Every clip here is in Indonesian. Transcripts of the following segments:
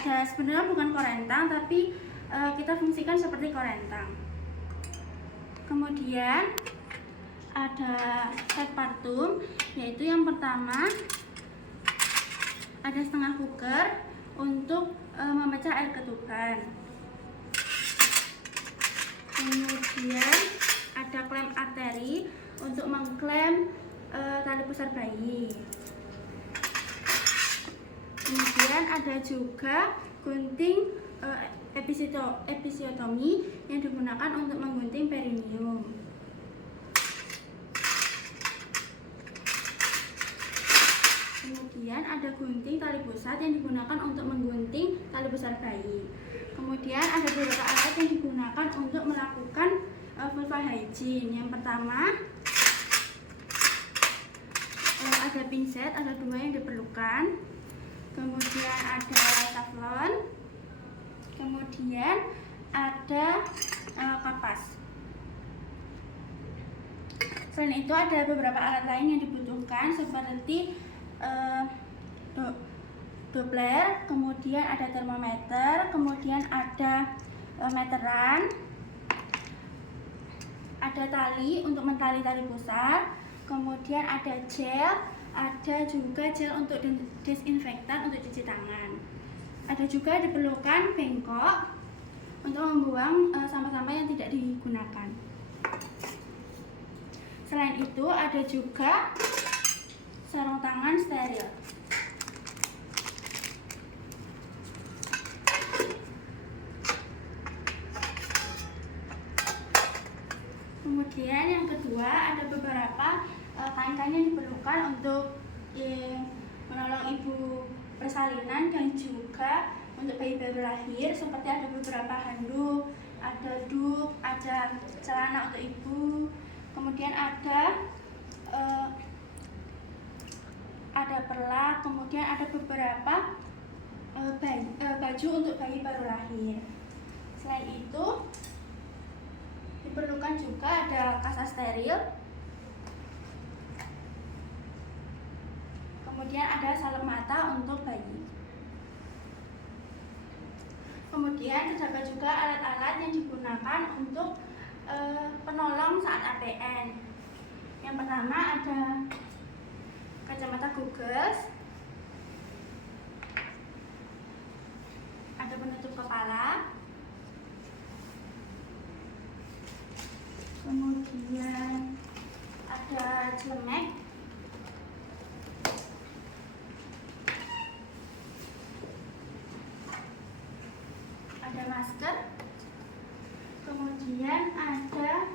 ada sebenarnya bukan korentang, tapi kita fungsikan seperti korentang. Kemudian ada set partum, yaitu yang pertama ada setengah cooker untuk memecah air ketuban. Kemudian ada klem arteri untuk mengklem tali pusar bayi. Kemudian ada juga gunting episiotomi yang digunakan untuk menggunting perineum. Kemudian ada gunting tali pusat yang digunakan untuk menggunting tali pusar bayi. Kemudian ada beberapa alat yang digunakan untuk melakukan vulva hygiene. Yang pertama ada pinset, ada 2 yang diperlukan. Kemudian ada teflon. Kemudian ada kapas. Selain itu ada beberapa alat lain yang dibutuhkan seperti Doppler, kemudian ada termometer, kemudian ada meteran, ada tali untuk mentali tali pusar, kemudian ada gel, ada juga gel untuk desinfektan untuk cuci tangan. Ada juga diperlukan bengkok untuk membuang sampah-sampah yang tidak digunakan. Selain itu ada juga sarung tangan steril. Kemudian yang kedua ada beberapa kain-kain yang diperlukan untuk menolong ibu persalinan dan juga untuk bayi baru lahir, seperti ada beberapa handuk, ada duk, ada celana untuk ibu, kemudian ada perlak, kemudian ada beberapa baju untuk bayi baru lahir. Selain itu diperlukan juga ada kasa steril, kemudian ada salep mata untuk bayi. Kemudian terdapat juga alat-alat yang digunakan untuk penolong saat APN. Yang pertama ada kacamata Googles, ada penutup kepala, kemudian ada celemek, ada masker, kemudian ada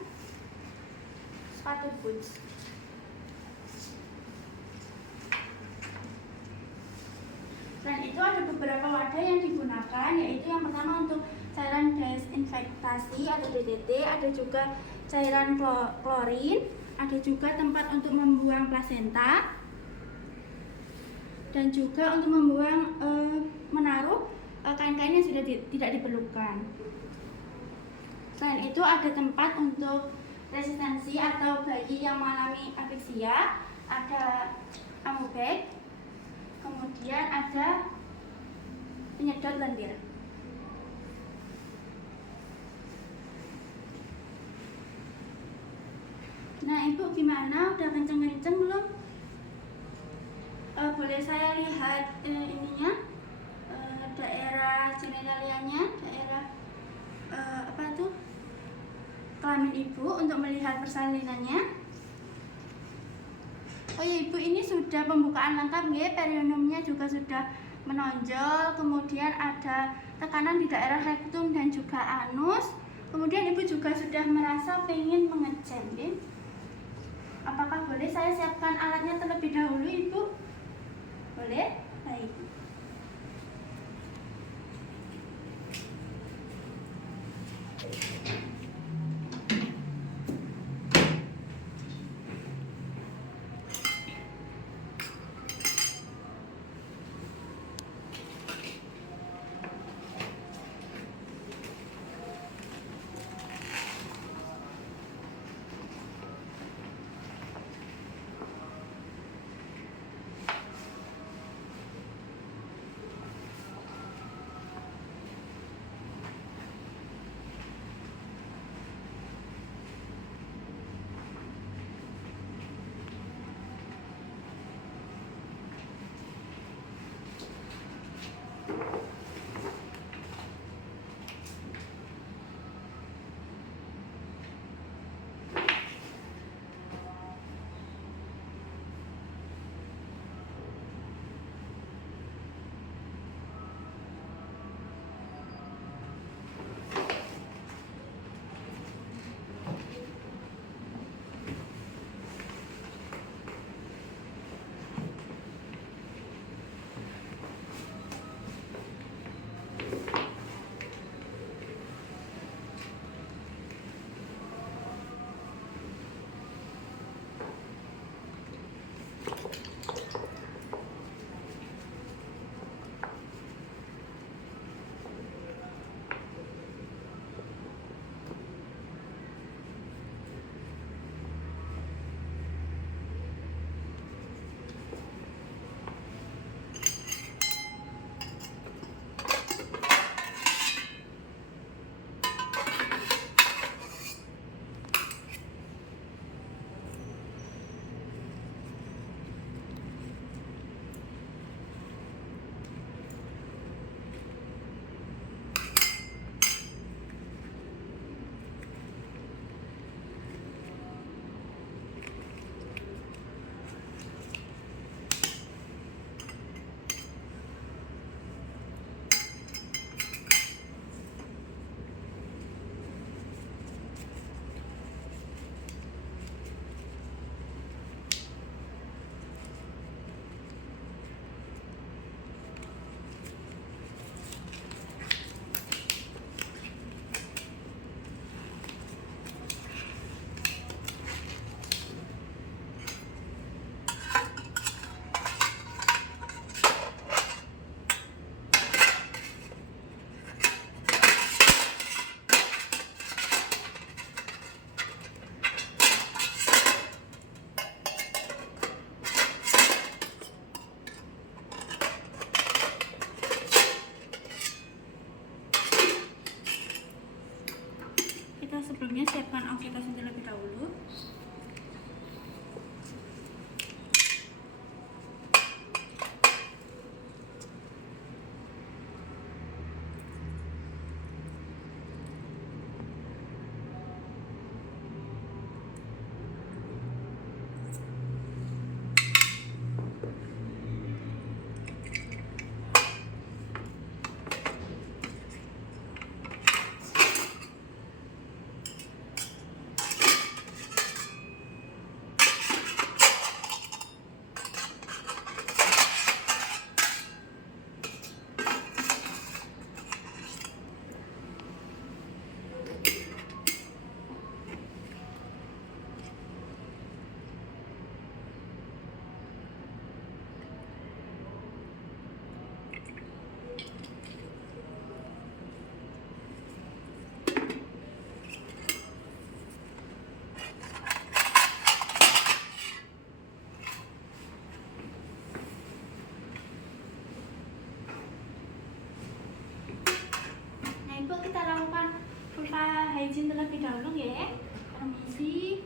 sepatu boots. Selain itu ada beberapa wadah yang digunakan, yaitu yang pertama untuk cairan desinfektasi atau DDT, ada juga cairan klorin, ada juga tempat untuk membuang plasenta, dan juga untuk membuang menaruh kain-kain yang sudah tidak diperlukan. Selain itu ada tempat untuk resistensi atau bayi yang mengalami afiksia, ada amobag, kemudian ada penyedot lendir. Nah, Ibu gimana? Udah kenceng-kenceng belum? Boleh saya lihat ininya, daerah genitalianya, daerah kelamin Ibu untuk melihat persalinannya. Oh ya Ibu, ini sudah pembukaan lengkap ya, perineumnya juga sudah menonjol, kemudian ada tekanan di daerah rektum dan juga anus. Kemudian Ibu juga sudah merasa pengen mengecem ya. Apakah boleh saya siapkan alatnya terlebih dahulu Ibu? Boleh? Baik. Kita sebelumnya siapkan oksitosin terlebih dahulu. Ibu kita lakukan vulva hygiene terlebih dahulu ya. Permisi.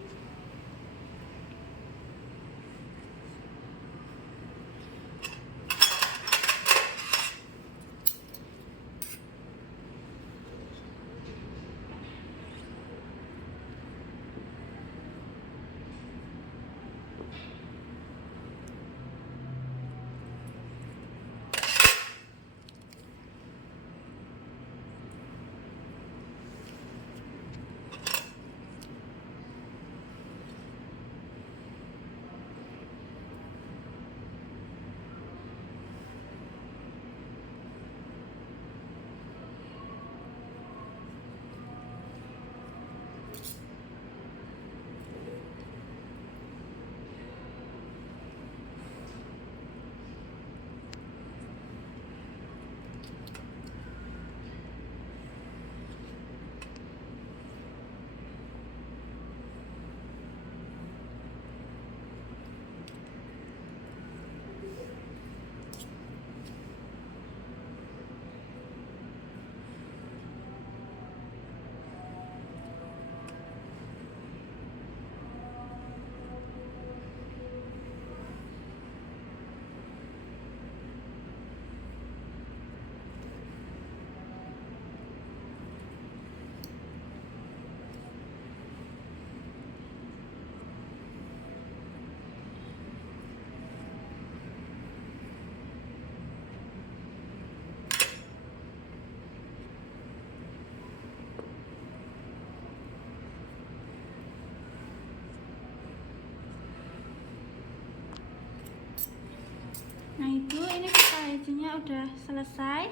Ibu, ini kita hijaunya udah selesai.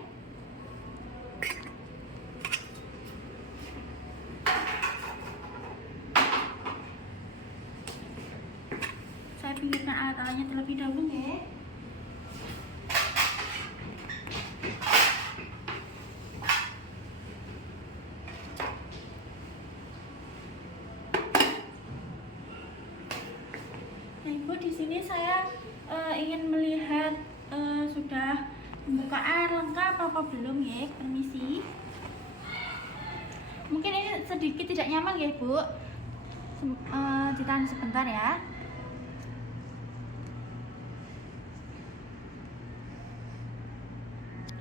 Saya pinggirkan alat-alatnya terlebih dahulu ya. Nah, Ibu, di sini saya ingin melihat sudah pembukaan lengkap apa belum ya. Permisi. Mungkin ini sedikit tidak nyaman ya, Ibu. Ditahan sebentar ya.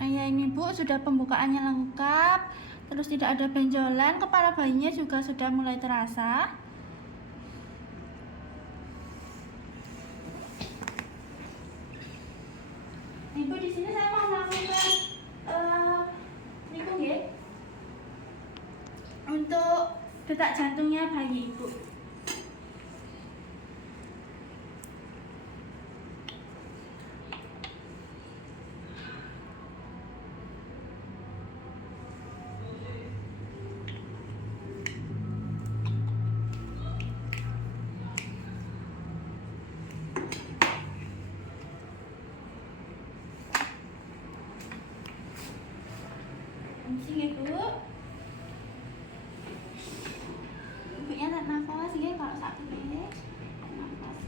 Nah ya, ini Bu, sudah pembukaannya lengkap, terus tidak ada benjolan, kepala bayinya juga sudah mulai terasa. Ibu, di sini saya mau melakukan nikung ya, untuk detak jantungnya bayi Ibu. Pusing ya Bu. Ibunya tarik nafas ya kalau sakit ya. Tarik nafas.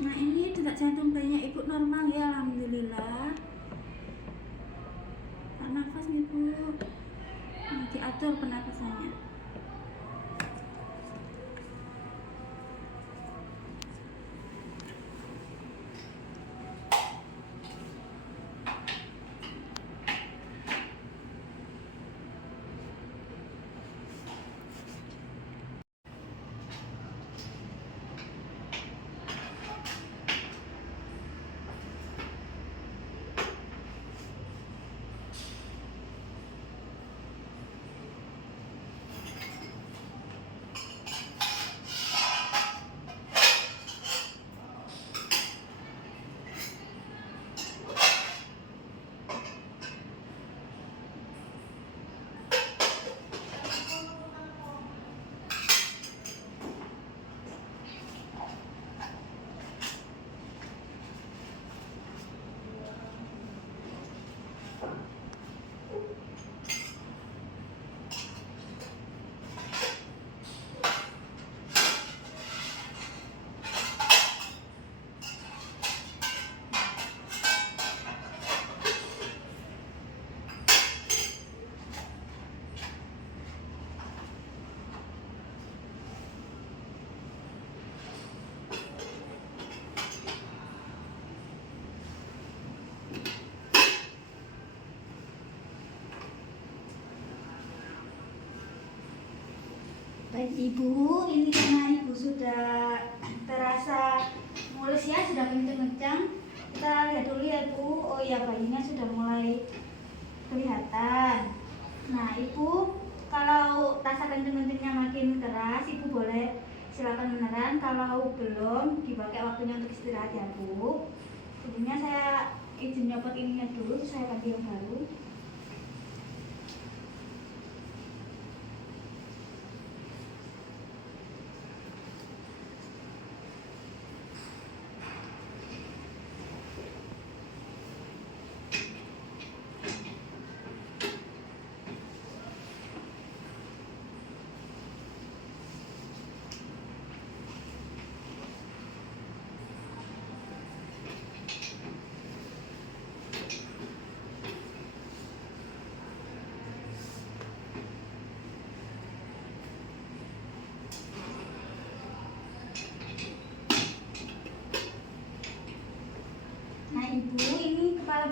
Nah, ini detak jantung bayinya Ibu normal ya, alhamdulillah. Tarik nafas nih Bu. Nah, diatur pernapasannya. Baik Ibu, ini karena Ibu sudah terasa mulus ya, sudah kencang-kencang. Kita lihat dulu ya Bu. Oh ya, bayinya sudah mulai kelihatan. Nah Ibu, kalau rasa kencing-kencingnya makin keras, Ibu boleh silakan beneran. Kalau belum, dipakai waktunya untuk istirahat ya Bu. Jadinya saya izin nyopot ininya dulu, saya ganti yang baru.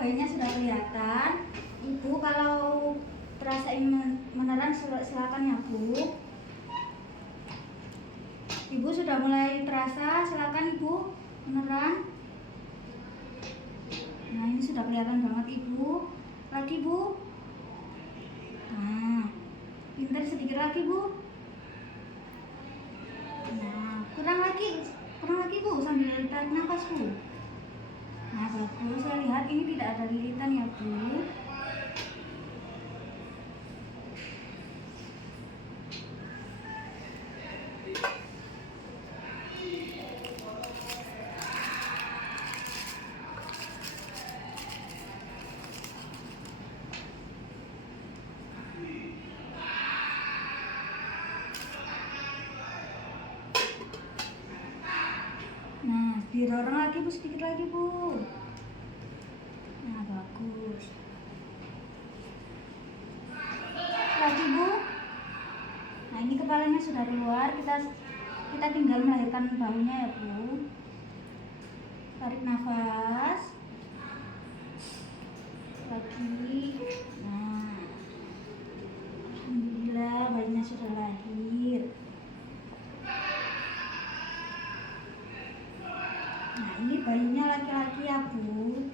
bayinya sudah kelihatan. Ibu kalau terasa ingin menelan silakan ya Bu. Ibu sudah mulai terasa, silakan Ibu menelan. Nah ini sudah kelihatan banget Ibu. Lagi Bu. Nah, pintar sedikit lagi Bu. Nah, kurang lagi Bu, sambil tarik nafas Bu. Nah bagus, saya lihat ini tidak ada lilitan ya Bu. Nah, didorong lagi Bu, sedikit lagi Bu. Nah, bagus. Lagi Bu. Nah, ini kepalanya sudah keluar. Kita tinggal melahirkan bahunya ya Bu. Tarik nafas. Lagi. Nah, alhamdulillah bayinya sudah lahir. Nah, ini bayinya laki-laki ya Bu.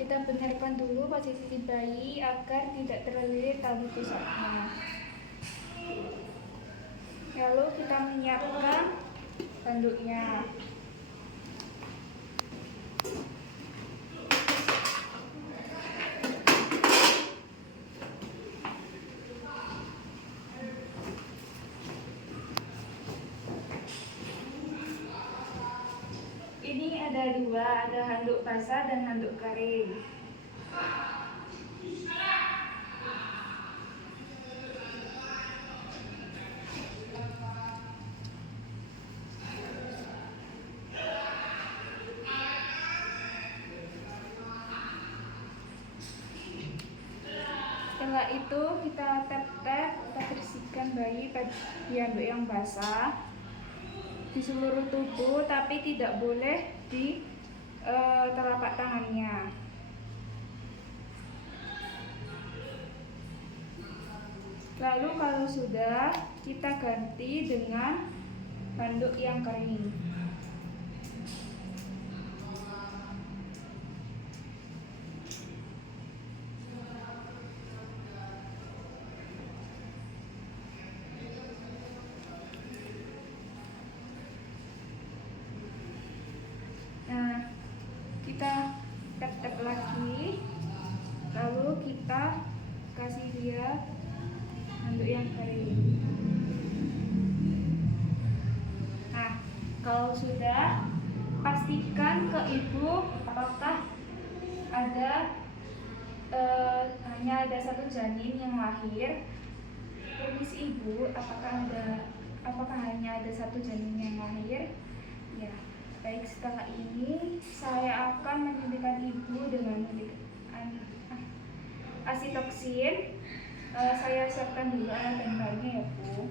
Kita benarkan dulu posisi bayi agar tidak terlilit tali pusatnya. Lalu kita menyiapkan tanduknya. Ini ada dua, ada handuk basah dan handuk kering. Setelah itu kita tap-tap, kita bersihkan bayi di handuk yang basah di seluruh tubuh, tapi tidak boleh di telapak tangannya. Lalu kalau sudah, kita ganti dengan handuk yang kering. Nah, kita tap-tap lagi, lalu kita kasih dia handuk yang kering. Nah, kalau sudah, pastikan ke ibu apakah ada hanya ada satu janin yang lahir. Permisi ibu, apakah hanya ada satu janin yang lahir? Ya. Baik, setelah ini saya akan menyuntikkan ibu dengan asitoksin. Saya siapkan dulu alat tembakannya ya Bu.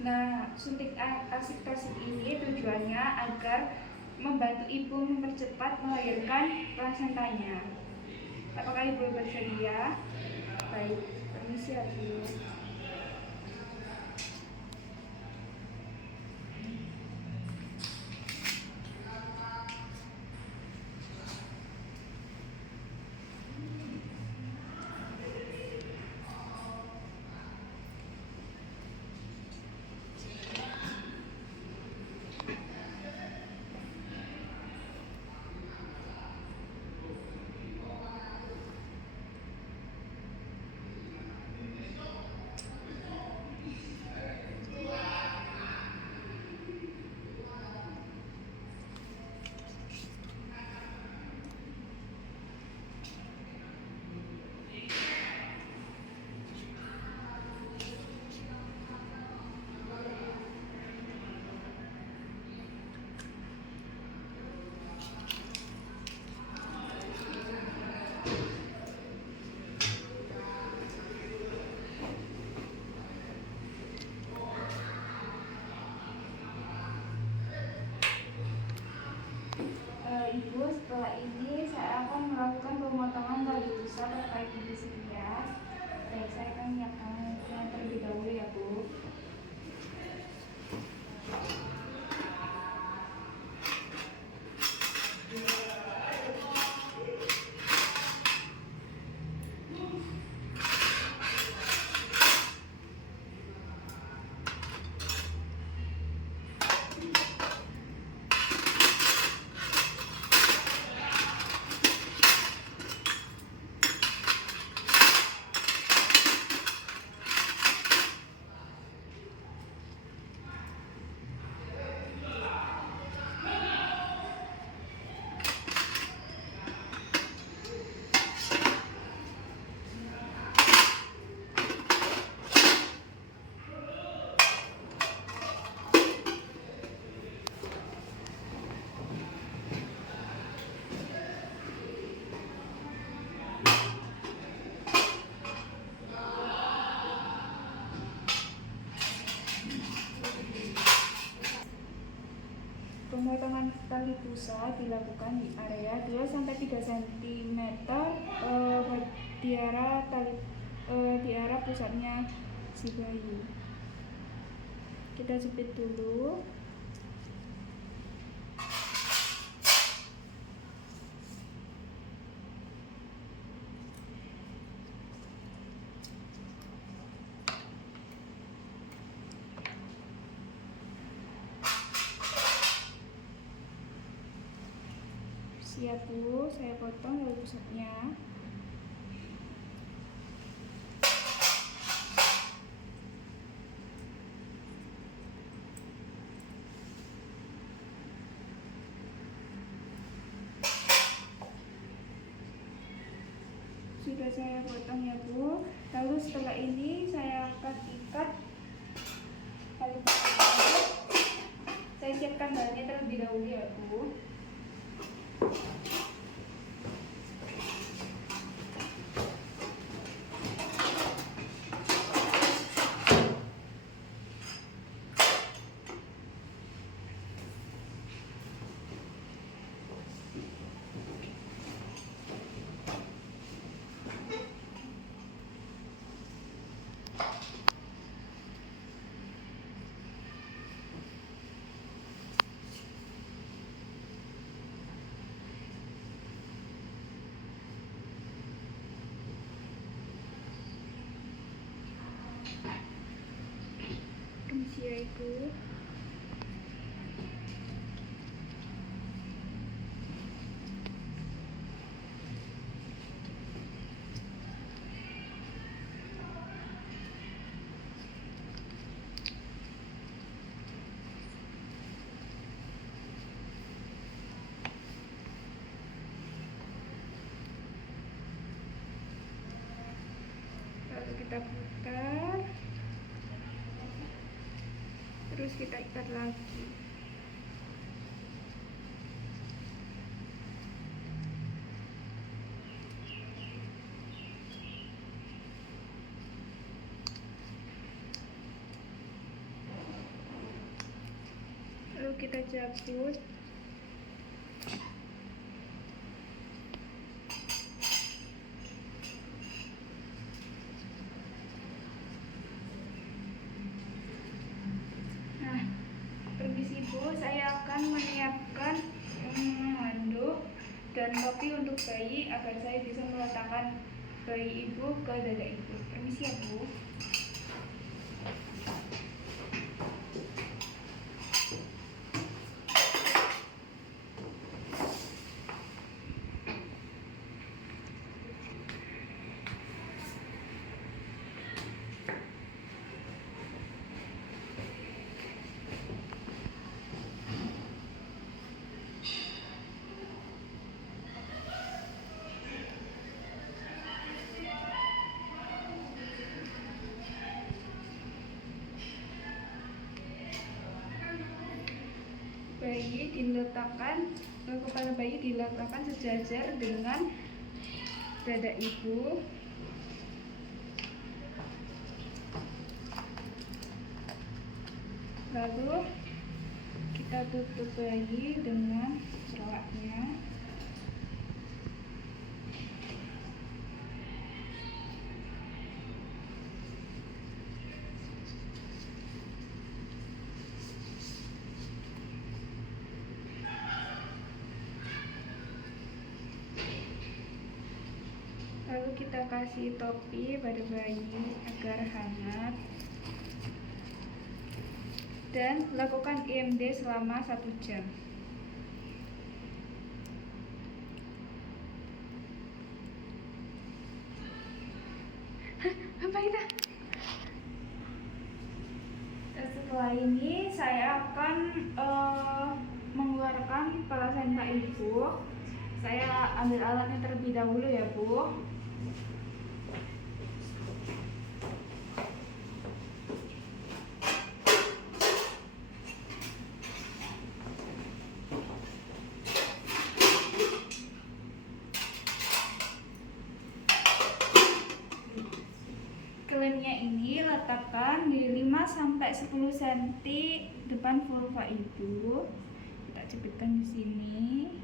Nah, suntik asitoksin ini tujuannya agar membantu ibu mempercepat melahirkan plasentanya. Apakah ibu bersedia? Baik, permisi ya Bu. Pemotongan tali pusat dilakukan di area 2-3 cm di arah pusatnya si bayi. Kita jepit dulu. Siap Bu, saya potong tali pusatnya. Sudah saya potong ya Bu. Lalu setelah ini saya akan ikat tali pusatnya. Saya siapkan bahannya terlebih dahulu ya Bu. Permisi ya Ibu. Lalu kita putar, terus kita ikat lagi. Lalu kita jabut. Nah, permisi Bu, saya akan menyiapkan handuk dan topi untuk bayi agar saya bisa meletakkan bayi Ibu ke dada Ibu. Permisi ya Bu. Kepala bayi diletakkan sejajar dengan dada Ibu. Lalu kita tutup bayi dengan selaknya. Lalu kita kasih topi pada bayi agar hangat dan lakukan IMD selama 1 jam. Apa itu? Setelah ini saya akan mengeluarkan plasenta Ibu. Saya ambil alatnya terlebih dahulu ya Bu. Klaimnya ini letakkan di 5-10 cm depan vulva Ibu. Kita jepitan di sini.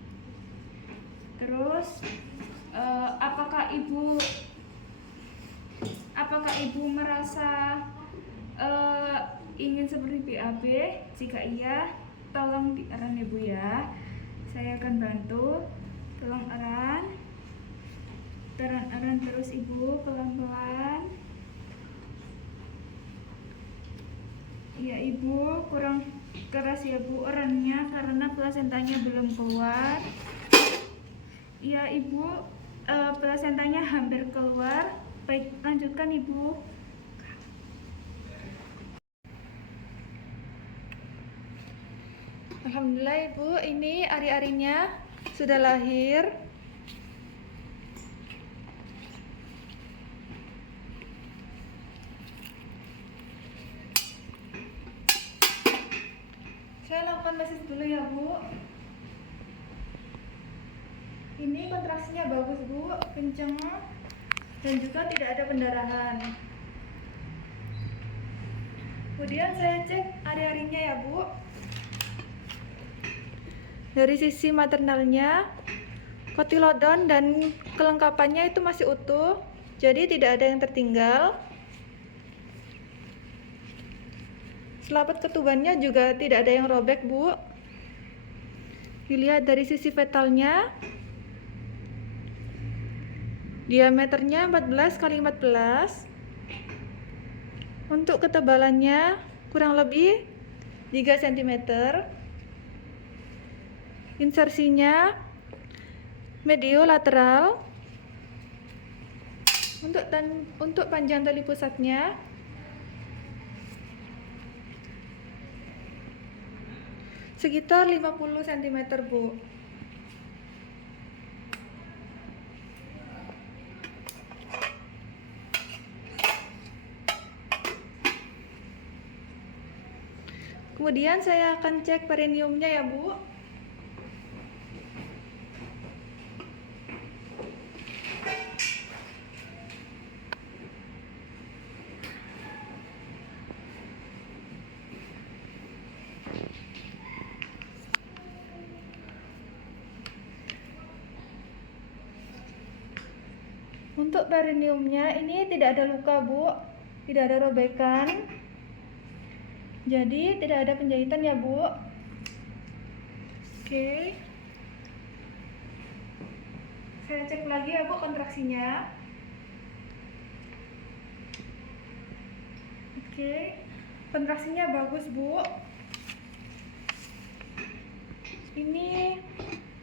Terus apakah ibu merasa ingin seperti BAB? Jika iya, tolong dieran ibu ya. Saya akan bantu. Tolong eran terus ibu, pelan-pelan. Ya ibu, kurang keras ya bu erannya karena plasentanya belum keluar. Ya ibu, plasentanya hampir keluar. Baik, lanjutkan ibu. Alhamdulillah ibu, ini ari-arinya sudah lahir. Saya lakukan mesis dulu ya bu. Ini kontraksinya bagus bu, kenceng dan juga tidak ada pendarahan. Kemudian saya cek ari-arinya ya bu. Dari sisi maternalnya, kotilodon dan kelengkapannya itu masih utuh, jadi tidak ada yang tertinggal. Selaput ketubannya juga tidak ada yang robek bu. Dilihat dari sisi fetalnya, diameternya 14 x 14. Untuk ketebalannya kurang lebih 3 cm. Insersinya mediolateral. Untuk panjang tali pusatnya sekitar 50 cm bu. Kemudian saya akan cek perineumnya ya bu. Untuk perineumnya ini tidak ada luka bu, tidak ada robekan, jadi tidak ada penjahitan ya bu. Oke, saya cek lagi ya bu kontraksinya. Oke, kontraksinya bagus bu. Ini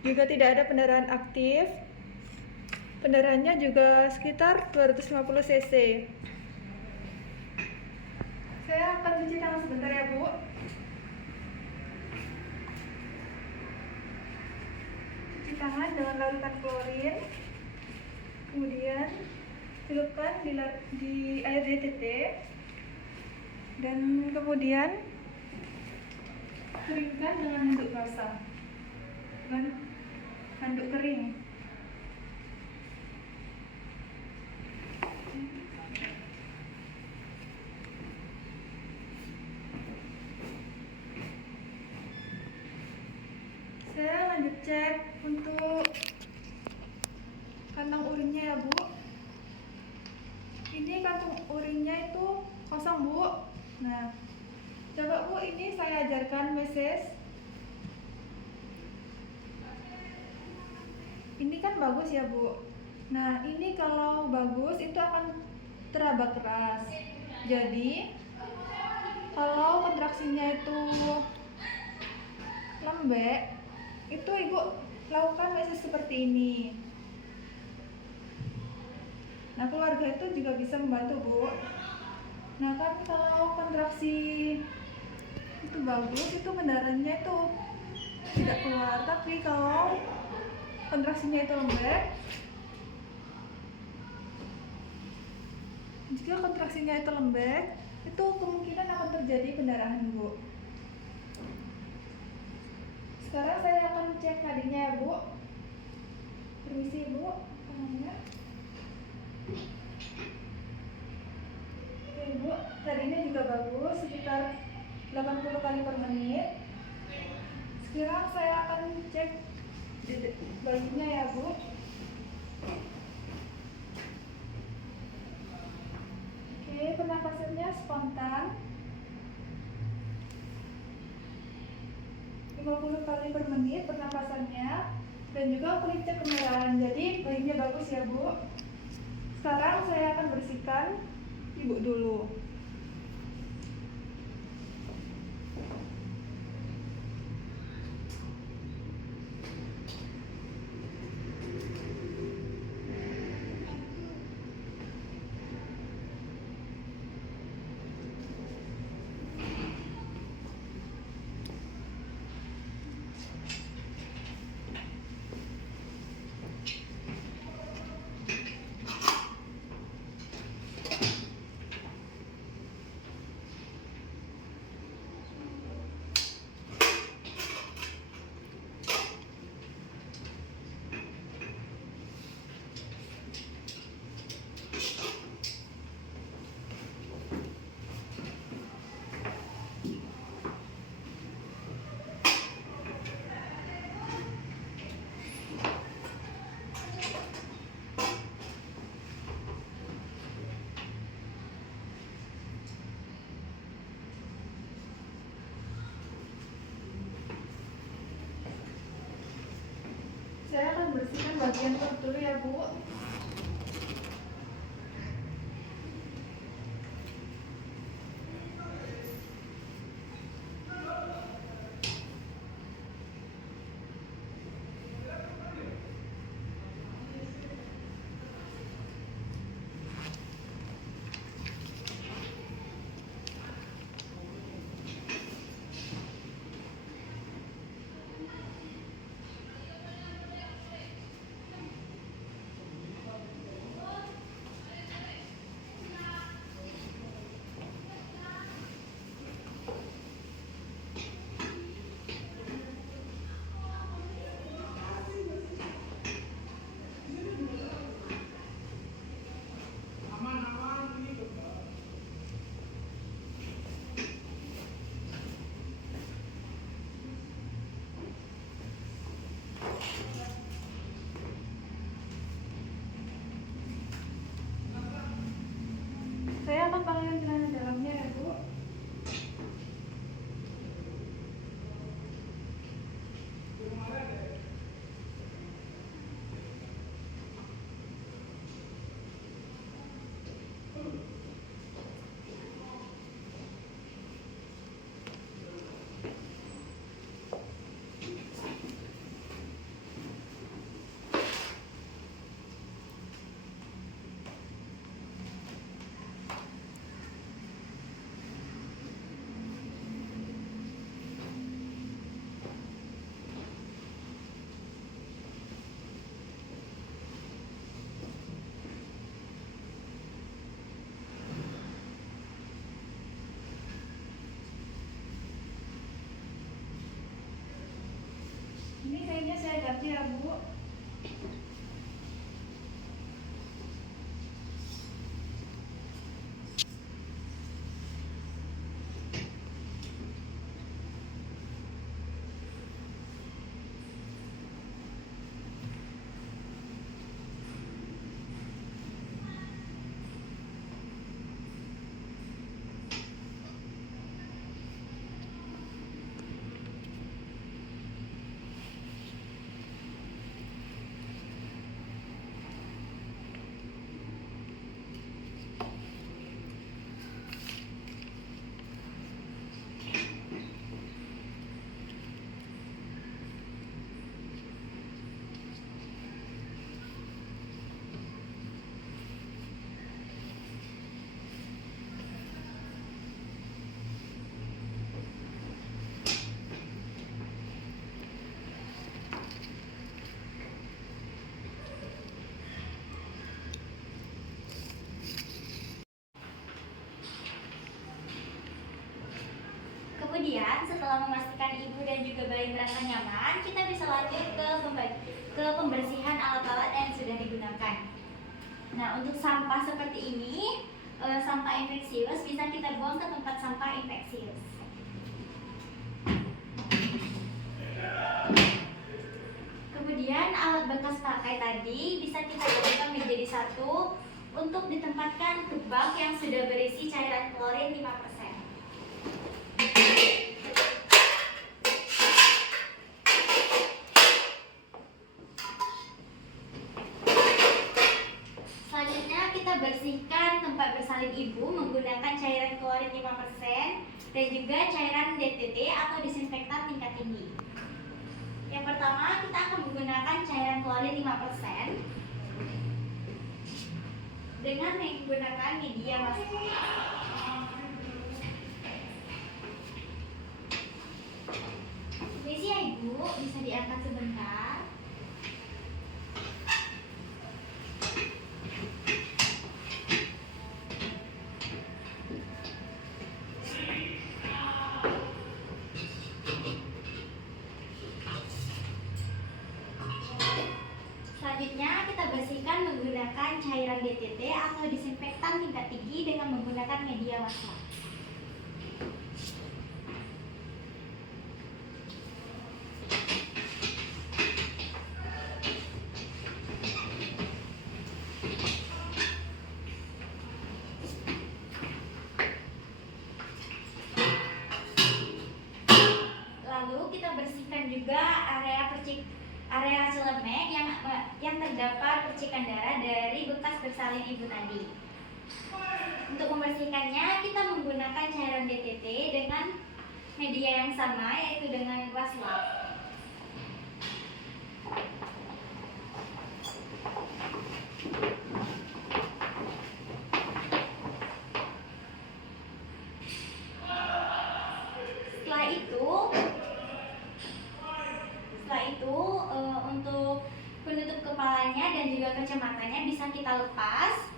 juga tidak ada pendarahan aktif. Pendarahannya juga sekitar 250 cc. Saya akan cuci tangan sebentar ya bu. Cuci tangan dengan larutan klorin. Kemudian celupkan di air DTT. Dan kemudian keringkan dengan handuk basah. Dengan handuk kering. Saya lanjut cek untuk kantong urinnya ya bu. Ini kantong urinnya itu kosong bu. Nah, coba bu, ini saya ajarkan meses. Ini kan bagus ya bu. Nah, ini kalau bagus itu akan teraba keras. Jadi kalau kontraksinya itu lembek, itu ibu lakukan meses seperti ini. Nah, keluarga itu juga bisa membantu bu. Nah kan kalau kontraksi itu bagus, itu pendarahannya itu tidak keluar. Tapi kalau kontraksinya itu lembek, jika kontraksinya itu lembek, itu kemungkinan akan terjadi pendarahan bu. Sekarang saya akan cek nadinya ya bu. Permisi bu, tangannya. Oke bu, nadinya juga bagus, sekitar 80 kali per menit. Sekarang saya akan cek bayinya ya Bu. Oke, pernapasannya spontan 50 kali per menit pernapasannya, dan juga kulitnya kemerahan, jadi bayinya bagus ya Bu. Sekarang saya akan bersihkan ibu dulu. Saya akan bersihkan bagian perut dulu ya Bu. Saya akan pakaikan celana dalamnya ya Bu. Ini kayaknya saya ganti ya Bu. Kemudian setelah memastikan ibu dan juga bayi merasa nyaman, kita bisa lanjut ke pembersihan alat-alat yang sudah digunakan. Nah, untuk sampah seperti ini, sampah infeksius bisa kita buang ke tempat sampah infeksius. alat bekas pakai tadi bisa kita gabungkan menjadi satu untuk ditempatkan ke bak yang sudah berisi cairan klorin 5%. Selanjutnya kita bersihkan tempat bersalin ibu menggunakan cairan klorin 5% dan juga cairan DTT atau disinfektan tingkat tinggi. Yang pertama, kita akan menggunakan cairan klorin 5% dengan menggunakan media masker. Permisi ya Ibu, bisa diangkat sebentar. Selanjutnya kita bersihkan menggunakan cairan DTT atau disinfektan tingkat tinggi dengan menggunakan media masker. Lalu kita bersihkan juga area celemek yang terdapat percikan darah dari bekas bersalin ibu tadi. Untuk membersihkannya kita menggunakan cairan DTT dengan media yang sama, yaitu dengan wastafel. Setelah itu untuk penutup kepalanya dan juga kacamatanya bisa kita lepas.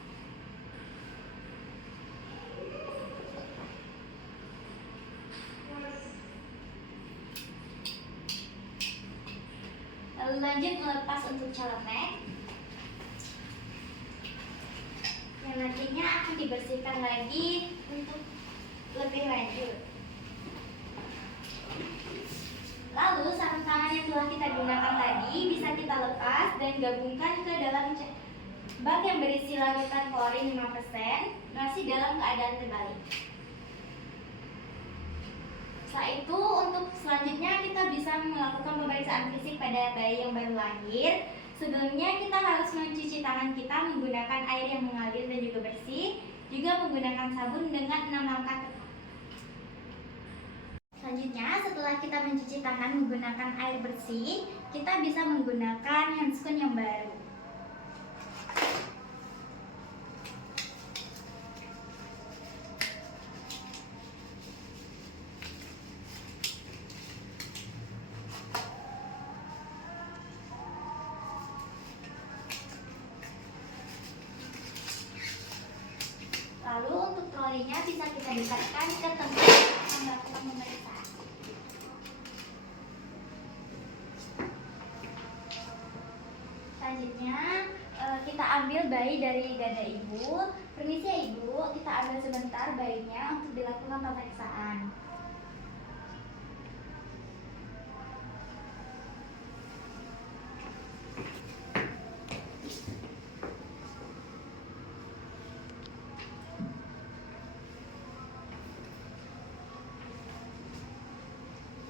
Lalu lanjut melepas untuk celemek yang nantinya akan dibersihkan lagi untuk lebih lanjut. Lalu sarung tangan yang telah kita gunakan tadi bisa kita lepas dan gabungkan ke dalam bak yang berisi larutan klorin 5% masih dalam keadaan terbalik. Setelah itu untuk selanjutnya kita bisa melakukan pemeriksaan fisik pada bayi yang baru lahir. Sebelumnya kita harus mencuci tangan kita menggunakan air yang mengalir dan juga bersih, juga menggunakan sabun dengan 6 langkah tepat. Selanjutnya, setelah kita mencuci tangan menggunakan air bersih, kita bisa menggunakan handscoon yang baru. Lalu untuk trolinya bisa kita dekatkan ke tempat yang akan melakukan pemeriksaan. Selanjutnya kita ambil bayi dari dada ibu. Permisi ya ibu, kita ambil sebentar bayinya untuk dilakukan pemeriksaan.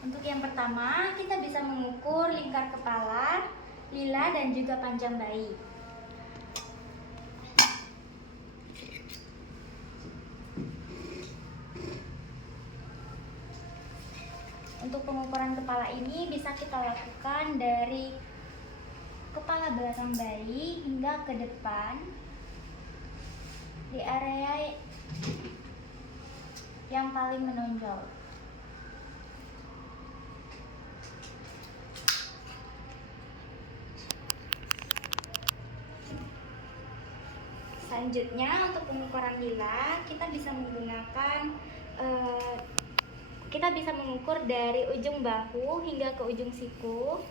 Untuk yang pertama, kita bisa mengukur lingkar kepala, lila, dan juga panjang bayi. Untuk pengukuran kepala ini bisa kita lakukan dari kepala belakang bayi hingga ke depan di area yang paling menonjol. Selanjutnya untuk pengukuran lila kita bisa mengukur dari ujung bahu hingga ke ujung siku.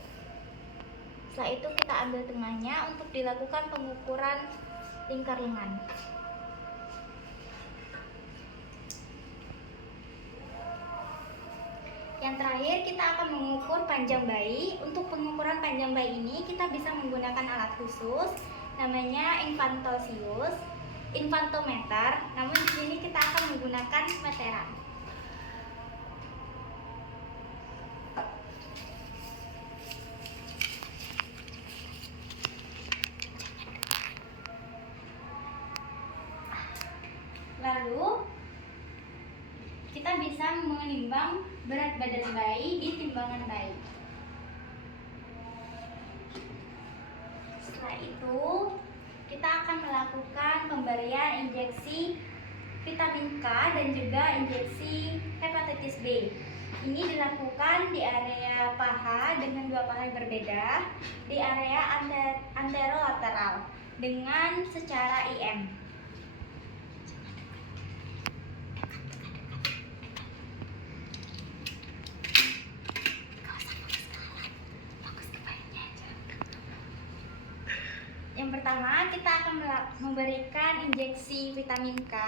Setelah itu kita ambil tengahnya untuk dilakukan pengukuran lingkar lengan. Yang terakhir kita akan mengukur panjang bayi. Untuk pengukuran panjang bayi ini kita bisa menggunakan alat khusus namanya infantometer. Namun di sini kita akan menggunakan meteran. Lalu kita bisa menimbang berat badan bayi di timbangan bayi. Setelah itu kita akan melakukan pemberian injeksi vitamin K dan juga injeksi hepatitis B. Ini dilakukan di area paha dengan dua paha yang berbeda, di area anterolateral dengan secara IM. Yang pertama, kita akan memberikan injeksi vitamin K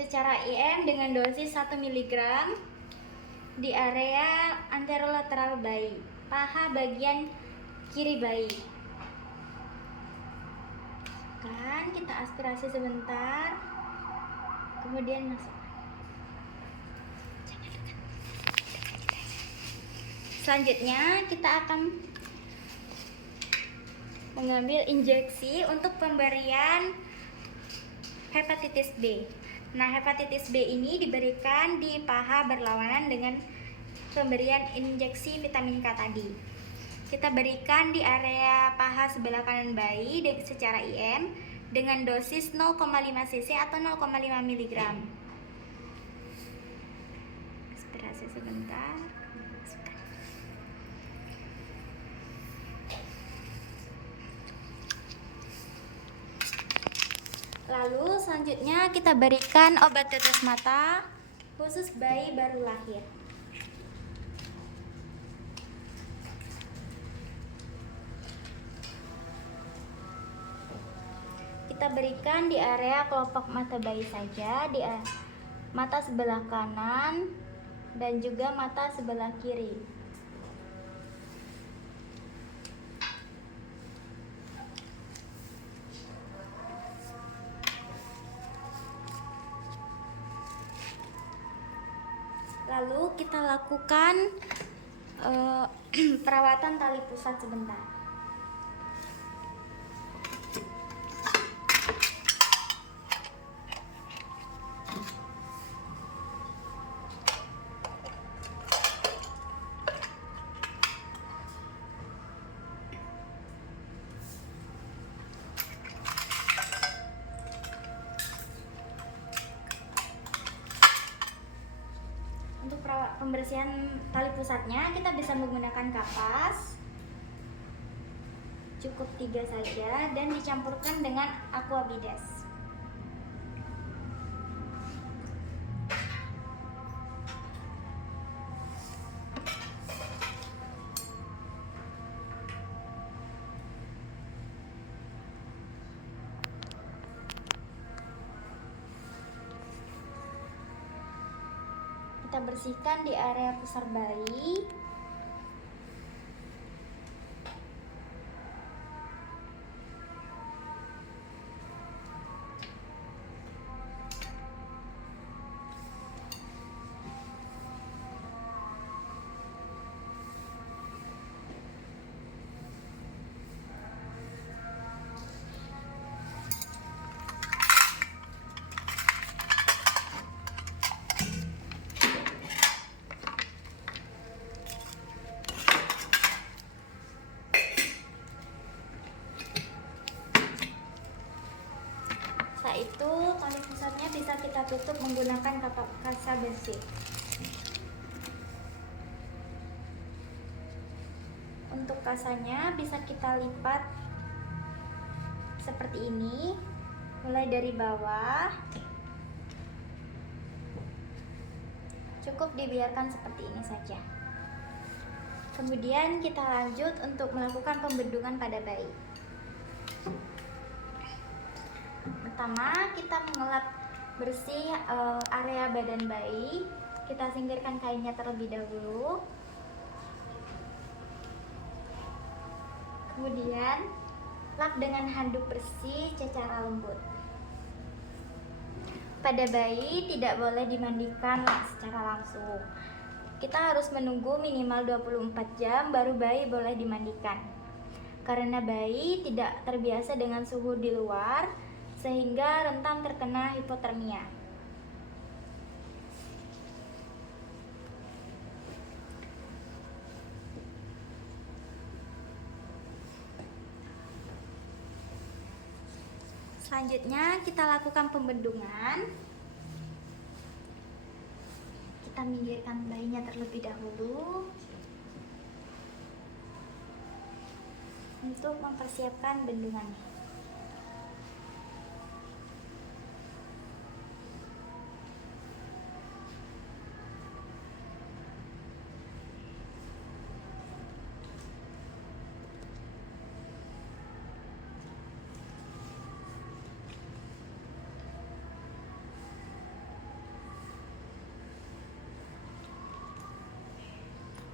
secara IM dengan dosis 1 mg di area anterolateral bayi, paha bagian kiri bayi. Kan kita aspirasi sebentar, kemudian masuk. Selanjutnya kita akan mengambil injeksi untuk pemberian hepatitis B. Nah, hepatitis B ini diberikan di paha berlawanan dengan pemberian injeksi vitamin K tadi. Kita berikan di area paha sebelah kanan bayi secara IM dengan dosis 0,5 cc atau 0,5 mg. Aspirasi sebentar. Lalu selanjutnya kita berikan obat tetes mata khusus bayi baru lahir. Kita berikan di area kelopak mata bayi saja, di mata sebelah kanan dan juga mata sebelah kiri. Lalu kita lakukan perawatan tali pusat sebentar. Untuk pembersihan tali pusatnya kita bisa menggunakan kapas, cukup 3 saja, dan dicampurkan dengan aquabides. Kita bersihkan di area pusar bayi. Setelah itu tali pusatnya bisa kita tutup menggunakan kasa bersih. Untuk kasanya bisa kita lipat seperti ini, mulai dari bawah. Cukup dibiarkan seperti ini saja. Kemudian kita lanjut untuk melakukan pembendungan pada bayi. Pertama, kita mengelap bersih area badan bayi Kita singkirkan kainnya terlebih dahulu. Kemudian lap dengan handuk bersih secara lembut. Pada bayi tidak boleh dimandikan secara langsung. Kita harus menunggu minimal 24 jam baru bayi boleh dimandikan. Karena bayi tidak terbiasa dengan suhu di luar sehingga rentan terkena hipotermia. Selanjutnya kita lakukan pembendungan. Kita minggirkan bayinya terlebih dahulu untuk mempersiapkan bendungannya.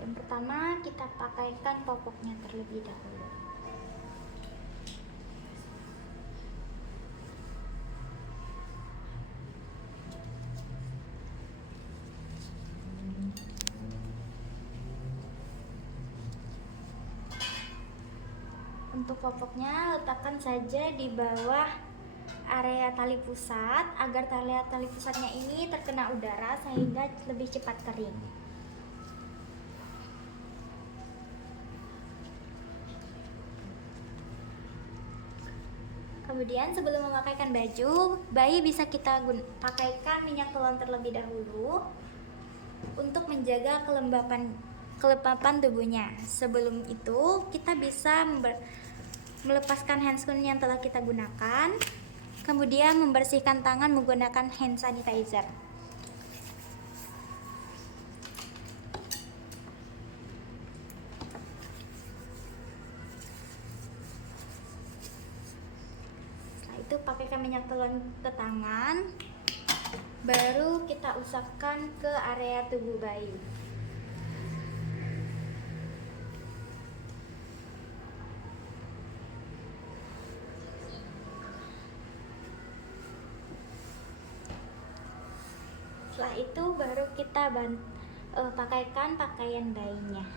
Yang pertama kita pakaikan popoknya terlebih dahulu. Untuk popoknya letakkan saja di bawah area tali pusat agar tali pusatnya ini terkena udara sehingga lebih cepat kering. Kemudian sebelum memakaikan baju, bayi bisa kita pakaikan minyak telon terlebih dahulu untuk menjaga kelembapan tubuhnya. Sebelum itu kita bisa melepaskan handscoon yang telah kita gunakan, kemudian membersihkan tangan menggunakan hand sanitizer. Itu pakaikan minyak telon ke tangan, baru kita usapkan ke area tubuh bayi. Setelah itu baru kita pakaikan pakaian bayinya,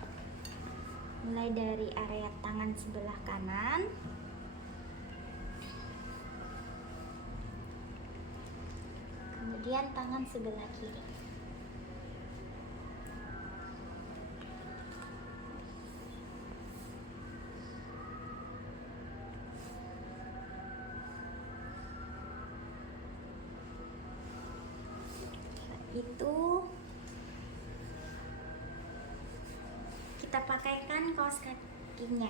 mulai dari area tangan sebelah kanan, kemudian tangan sebelah kiri. Itu kita pakaikan kaos kakinya.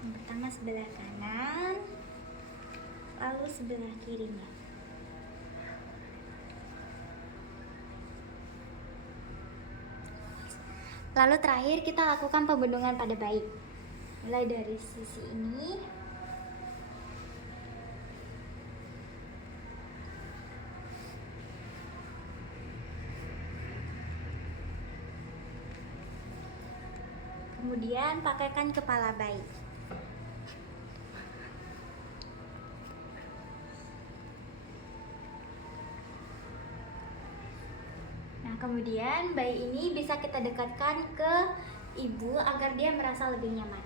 Yang pertama sebelah kanan, lalu sebelah kirinya. Lalu terakhir kita lakukan pembendungan pada bayi. Mulai dari sisi ini. Kemudian pakaikan kepala bayi. Nah, kemudian bayi ini bisa kita dekatkan ke ibu agar dia merasa lebih nyaman.